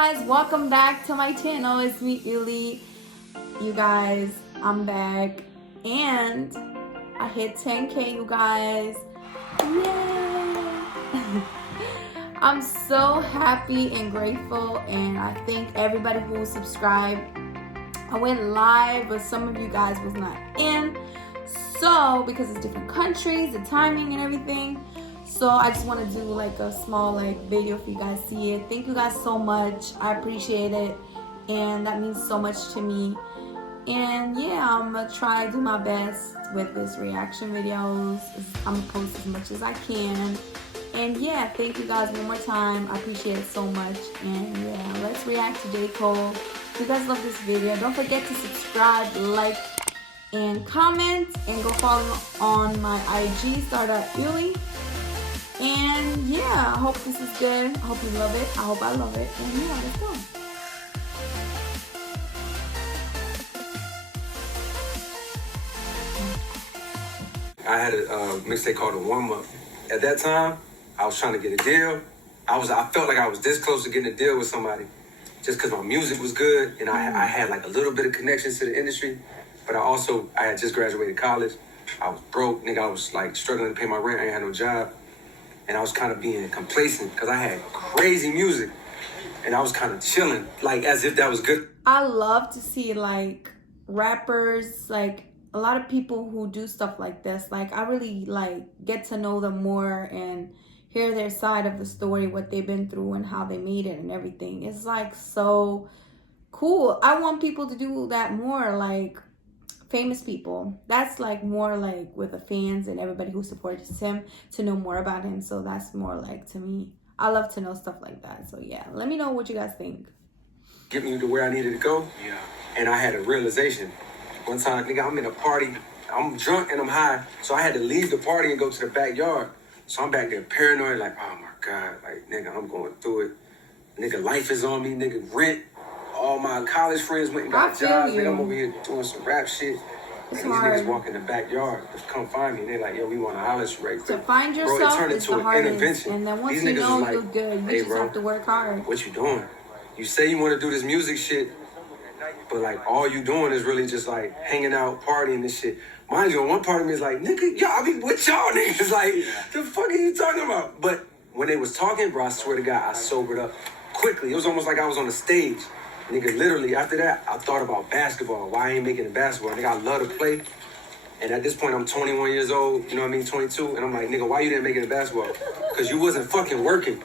guys, welcome back to my channel. It's me, Ylli. You guys, I'm back and I hit 10K, you guys. Yay! I'm so happy and grateful, and I thank everybody who subscribed. I went live, but some of you guys was not in. So, because it's different countries, the timing and everything. So I just want to do like a small video for you guys see it. Thank you guys so much. I appreciate it, and that means so much to me. And yeah, I'm gonna try to do my best with this reaction videos. I'm gonna post as much as I can. And yeah, thank you guys one more time. I appreciate it so much. And yeah, let's react to J.Cole. If you guys love this video, don't forget to subscribe, like, and comment, and go follow on my IG, Star.ylli. And yeah, I hope this is good. I hope you love it. I hope I love it. And yeah, let's go. I had a mixtape called The Warm Up. At that time, I was trying to get a deal. I felt like I was this close to getting a deal with somebody, just because my music was good and I had like a little bit of connections to the industry. But I had just graduated college. I was broke, nigga. I was like struggling to pay my rent. I ain't had no job. And I was kind of being complacent because I had crazy music. And I was kind of chilling, like as if that was good. I love to see like rappers, like a lot of people who do stuff like this. Like I really like get to know them more and hear their side of the story, what they've been through and how they made it and everything. It's like so cool. I want people to do that more, like famous people. That's like more like with the fans and everybody who supports him, to know more about him. So that's more like, to me, I love to know stuff like that. So yeah, let me know what you guys think. Get me to where I needed to go. Yeah. And I had a realization. One time, nigga, I'm in a party. I'm drunk and I'm high. So I had to leave the party and go to the backyard. So I'm back there paranoid, like, oh my God, like, nigga, I'm going through it. Nigga, life is on me, nigga, rent. All my college friends went and got jobs. Nigga, I'm over here doing some rap shit. And these niggas walk in the backyard to come find me. And they're like, yo, we want to holler at you right quick. To find yourself is the hardest. And then once you know you're good, you just have to work hard. What you doing? You say you want to do this music shit, but like all you doing is really just like hanging out, partying and shit. Mind you, one part of me is like, nigga, yo, I be with y'all niggas. Like, the fuck are you talking about? But when they was talking, bro, I swear to God, I sobered up quickly. It was almost like I was on the stage. Nigga, literally, after that, I thought about basketball. Why I ain't making it basketball? Nigga, I love to play. And at this point, I'm 21 years old, you know what I mean, 22. And I'm like, nigga, why you didn't make it in basketball? Because you wasn't fucking working.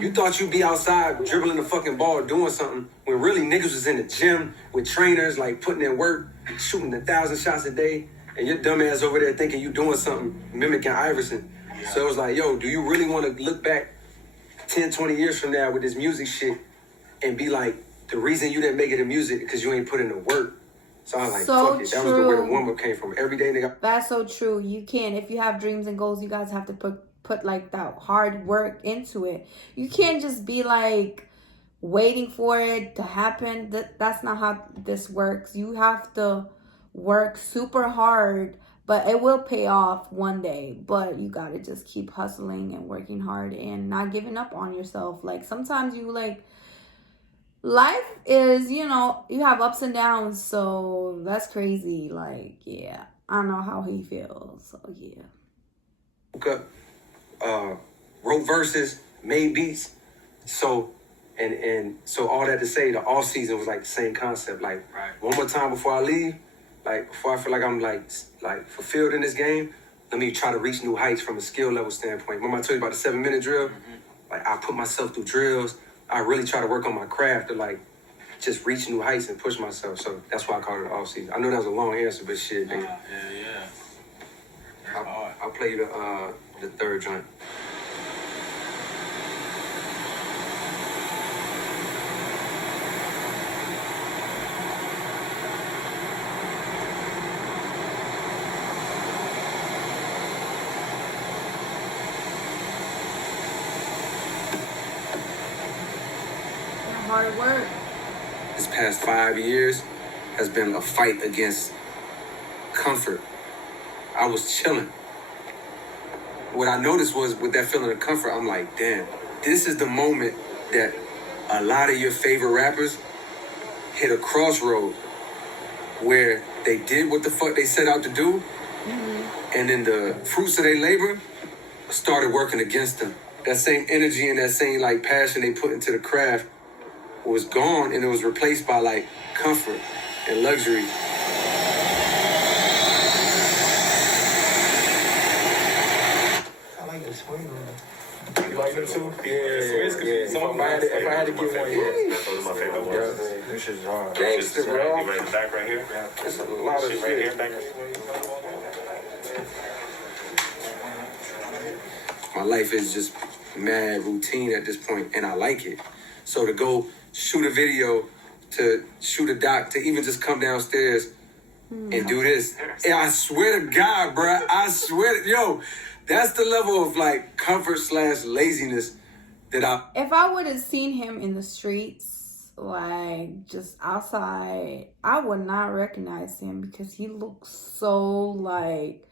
You thought you'd be outside dribbling the fucking ball, doing something, when really niggas was in the gym with trainers, like putting in work, shooting 1,000 shots a day. And your dumb ass over there thinking you doing something, mimicking Iverson. So it was like, yo, do you really want to look back 10, 20 years from now with this music shit and be like, the reason you didn't make it in music because you ain't put in the work? So I was like, so fuck it. That was the where the warm-up came from. Every day, nigga. That's so true. You can. If you have dreams and goals, you guys have to put like that hard work into it. You can't just be like waiting for it to happen. That's not how this works. You have to work super hard, but it will pay off one day. But you gotta just keep hustling and working hard and not giving up on yourself. Like sometimes you like, life is, you know, you have ups and downs, so that's crazy. Like, yeah, I know how he feels, so yeah. Woke up, wrote verses, made beats, so all that to say, the off season was like the same concept. Like, one more time before I leave, like before I feel like I'm like fulfilled in this game, let me try to reach new heights from a skill level standpoint. Remember I told you about the 7-minute drill? Like, I put myself through drills. I really try to work on my craft to like just reach new heights and push myself. So that's why I call it the off season. I know that was a long answer, but shit, nigga. I'll play you the third joint. Hard work. This past 5 years has been a fight against comfort. I was chilling. What I noticed was with that feeling of comfort, I'm like, damn, this is the moment that a lot of your favorite rappers hit a crossroad where they did what the fuck they set out to do, and then the fruits of their labor started working against them. That same energy and that same like passion they put into the craft was gone, and it was replaced by like comfort and luxury. I like this swing. You like them too? Yeah. So if I had to give one, That's one of my favorite ones. This shit's hard. Gangster, Gangster, bro. You ready to back right here? It's a lot of Shit shit. right here, back My life is just mad routine at this point, and I like it. So to go shoot a video, to shoot a doc, to even just come downstairs and do this, and I swear to God, bruh, I swear, yo, that's the level of like comfort / laziness that If I would have seen him in the streets, like just outside, I would not recognize him because he looks so like,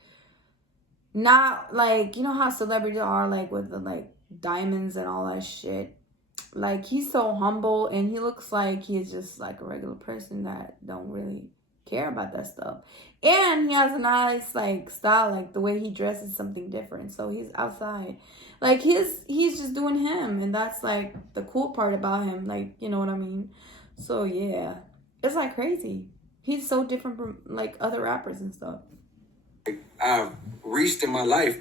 not like, you know how celebrities are like with the like diamonds and all that shit. Like he's so humble, and he looks like he's just like a regular person that don't really care about that stuff. And he has a nice like style, like the way he dresses something different. So he's outside, like he's just doing him, and that's like the cool part about him, like, you know what I mean? So yeah, it's like crazy. He's so different from like other rappers and stuff. I've reached in my life.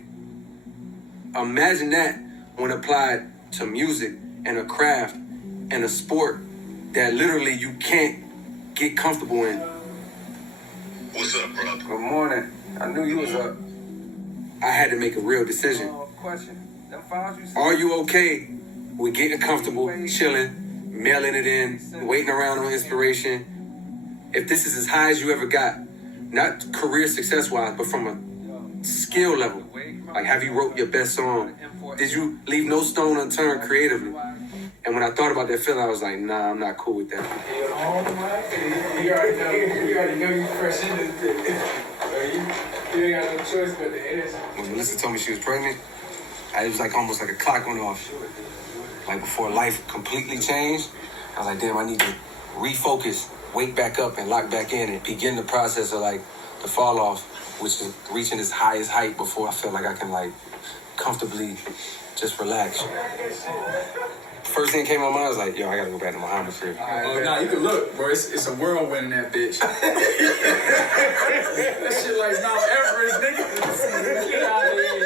Imagine that when applied to music and a craft and a sport that literally you can't get comfortable in. What's up, bro? Good morning. I knew you was up. I had to make a real decision. Are you okay with getting comfortable, chilling, mailing it in, waiting around on inspiration? If this is as high as you ever got, not career success-wise, but from a skill level. Like, have you wrote your best song? Did you leave no stone unturned creatively? And when I thought about that feeling, I was like, nah, I'm not cool with that. You already know you fresh into this. You ain't got no choice but to answer. When Melissa told me she was pregnant, it was like almost like a clock went off. Like before life completely changed, I was like, damn, I need to refocus, wake back up and lock back in and begin the process of like the fall off, which is reaching its highest height before I feel like I can like comfortably just relax. First thing came to my mind, I was like, yo, I gotta go back to Muhammad's crib. Oh, nah, you can look, bro. It's a whirlwind in that bitch. That shit like Mount Everest, nigga. Get out of here.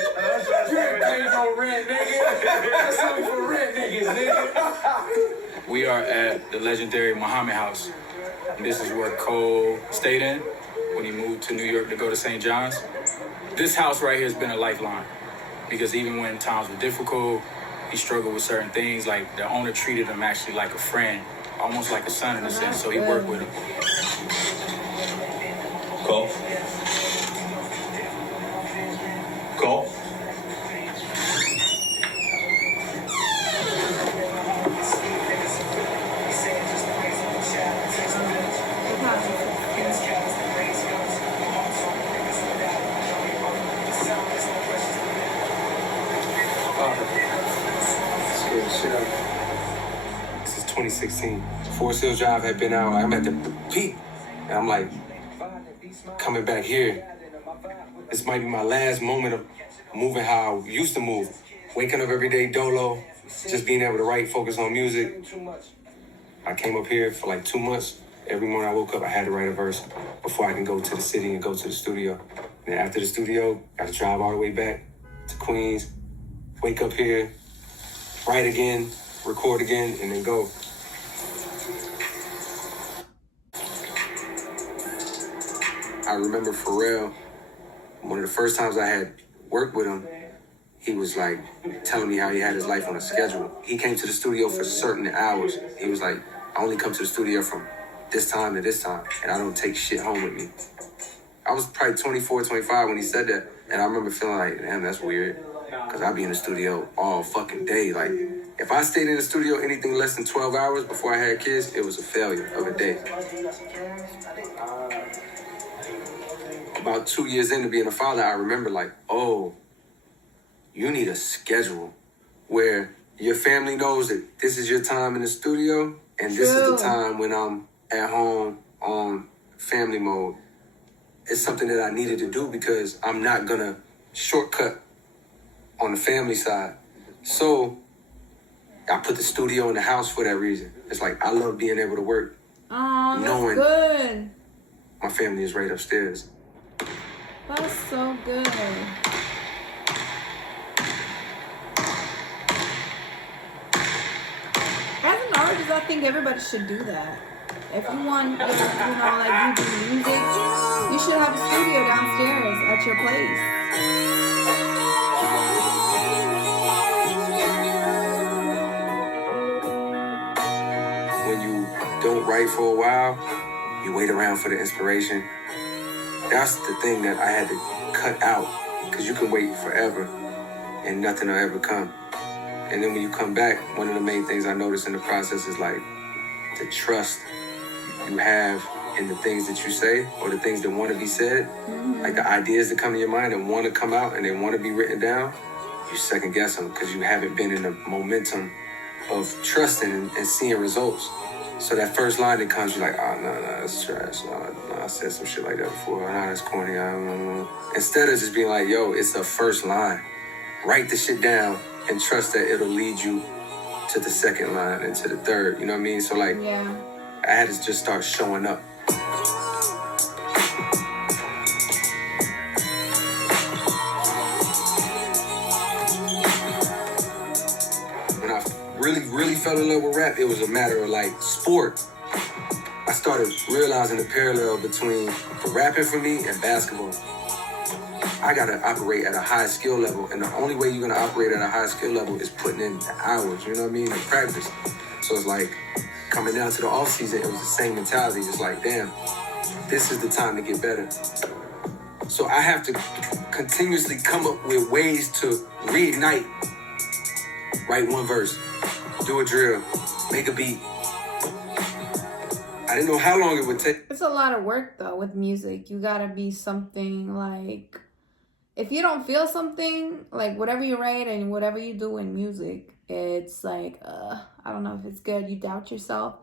You ain't paying no rent, nigga. That's something for rent, niggas, nigga. We are at the legendary Muhammad House. And this is where Cole stayed in when he moved to New York to go to St. John's. This house right here has been a lifeline because even when times were difficult, he struggled with certain things, like the owner treated him actually like a friend, almost like a son in a sense, so he worked with him. Cole? Cole? This is 2016. Forest Hills Drive had been out. I'm at the peak. And I'm like, coming back here. This might be my last moment of moving how I used to move. Waking up every day dolo, just being able to write, focus on music. I came up here for like 2 months. Every morning I woke up, I had to write a verse before I can go to the city and go to the studio. And then after the studio, I had to drive all the way back to Queens, wake up here, write again, record again, and then go. I remember Pharrell, one of the first times I had worked with him, he was like telling me how he had his life on a schedule. He came to the studio for certain hours. He was like, I only come to the studio from this time to this time, and I don't take shit home with me. I was probably 24, 25 when he said that, and I remember feeling like, damn, that's weird, because I'd be in the studio all fucking day. Like, if I stayed in the studio anything less than 12 hours before I had kids, it was a failure of a day. About 2 years into being a father, I remember like, oh, you need a schedule where your family knows that this is your time in the studio, and this is the True. time when I'm at home on family mode. It's something that I needed to do because I'm not gonna shortcut on the family side. So I put the studio in the house for that reason. It's like I love being able to work. Oh, that's Knowing- good. My family is right upstairs. That's so good. As an artist, I think everybody should do that. If you want, like you do music, you should have a studio downstairs at your place. When you don't write for a while, you wait around for the inspiration. That's the thing that I had to cut out, because you can wait forever and nothing will ever come. And then when you come back, one of the main things I noticed in the process is like the trust you have in the things that you say or the things that want to be said. Like the ideas that come to your mind and want to come out and they want to be written down, you second guess them because you haven't been in the momentum of trusting and seeing results. So that first line that comes, you're like, oh, no, that's trash. No, I said some shit like that before. No, that's corny. Instead of just being like, yo, it's the first line. Write the shit down and trust that it'll lead you to the second line and to the third. You know what I mean? So, like, Yeah. I had to just start showing up. When I really fell in love with rap, it was a matter of like sport. I started realizing the parallel between the rapping for me and basketball. I gotta operate at a high skill level, and the only way you're gonna operate at a high skill level is putting in the hours, you know what I mean, the practice. So it's like, coming down to the off season, it was the same mentality. It's like, damn, this is the time to get better. So I have to continuously come up with ways to reignite. Write one verse, do a drill, make a beat. I didn't know how long it would take. It's a lot of work though with music. You gotta be something like, if you don't feel something, like whatever you write and whatever you do in music, it's like, I don't know if it's good. You doubt yourself,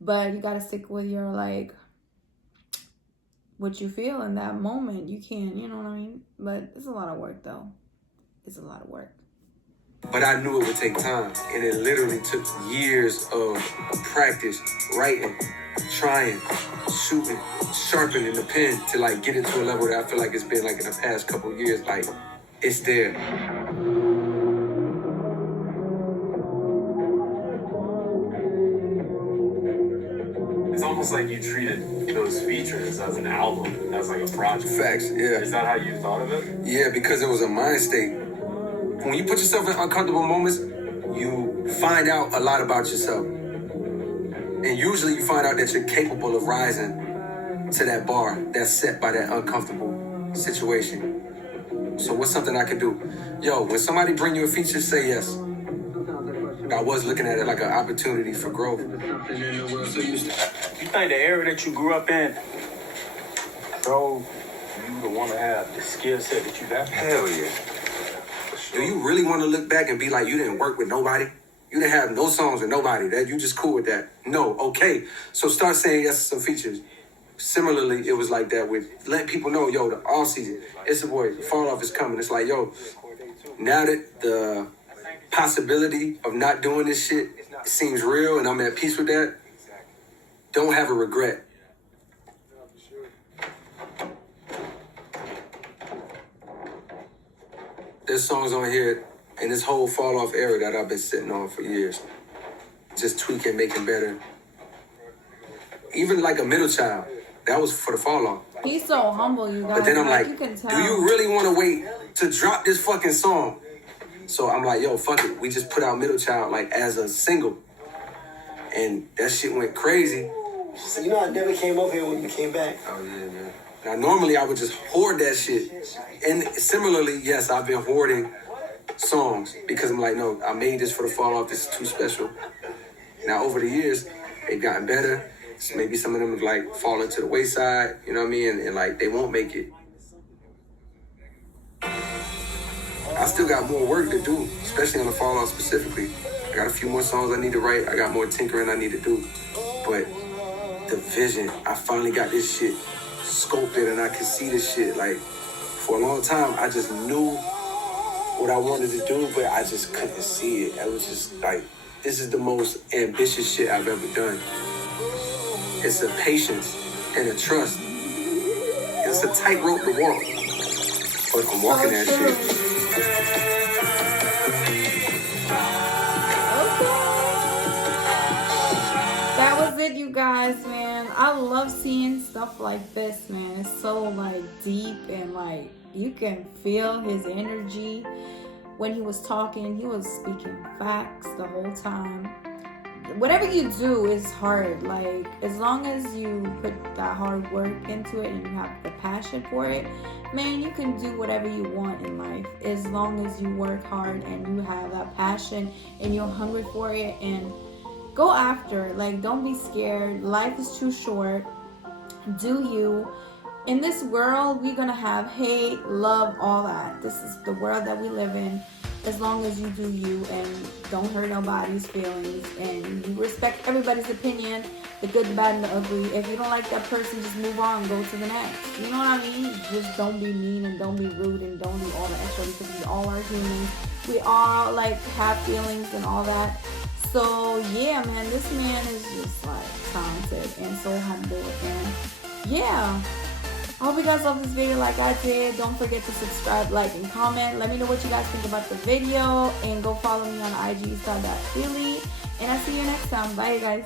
but you gotta stick with your, like, what you feel in that moment. You can't, you know what I mean? But it's a lot of work though. It's a lot of work. But I knew it would take time, and it literally took years of practice, writing, trying, shooting, sharpening the pen to like get it to a level that I feel like it's been like in the past couple of years, like it's there. It's almost like you treated those features as an album, as like a project. Facts, yeah. Is that how you thought of it? Yeah, because it was a mind state. When you put yourself in uncomfortable moments, you find out a lot about yourself. And usually you find out that you're capable of rising to that bar that's set by that uncomfortable situation. So what's something I could do? Yo, when somebody bring you a feature, say yes. I was looking at it like an opportunity for growth. You think the area that you grew up in drove you to want to have the skill set that you got? Hell yeah. Do you really want to look back and be like, you didn't work with nobody? You didn't have no songs with nobody. That you just cool with that? No, okay. So start saying yes to some features. Similarly, it was like that with letting people know, yo, the off season, it's a boy, fall off is coming. It's like, yo, now that the possibility of not doing this shit seems real and I'm at peace with that, don't have a regret. There's songs on here in this whole fall off era that I've been sitting on for years. Just tweaking, making better. Even like a middle child, that was for the fall off. He's so humble, you guys. But then I'm like, you can tell. do you really want to wait to drop this fucking song? So I'm like, yo, fuck it. We just put out Middle Child like as a single. And that shit went crazy. So you know I never came up here when you came back. Oh yeah, man. Now normally I would just hoard that shit. And similarly, yes, I've been hoarding songs because I'm like, no, I made this for the fall off. This is too special. Now over the years, they've gotten better. So maybe some of them have like fallen to the wayside, you know what I mean? And like they won't make it. I still got more work to do, especially on the fall off specifically. I got a few more songs I need to write. I got more tinkering I need to do. But the vision, I finally got this shit sculpted and I can see this shit. Like, for a long time, I just knew what I wanted to do, but I just couldn't see it. I was just like, this is the most ambitious shit I've ever done. It's a patience and a trust. It's a tightrope to walk. But I'm walking that shit. That was it, you guys, man. I love seeing stuff like this, man. It's so like deep and like you can feel his energy. When he was talking, he was speaking facts the whole time. Whatever you do is hard. Like, as long as you put that hard work into it and you have the passion for it, man, you can do whatever you want in life. As long as you work hard and you have that passion and you're hungry for it and go after it. Like, don't be scared. Life is too short. Do you. In this world, we're gonna have hate, love, all that. This is the world that we live in. As long as you do you and don't hurt nobody's feelings and you respect everybody's opinion, the good, the bad, and the ugly. If you don't like that person, just move on, go to the next. You know what I mean? Just don't be mean and don't be rude and don't do all the extra, because we all are humans. We all like have feelings and all that. So yeah, man, this man is just like talented and so humble. And yeah, I hope you guys love this video like I did. Don't forget to subscribe, like, and comment. Let me know what you guys think about the video. And go follow me on IG, Star.ylli. And I'll see you next time. Bye, guys.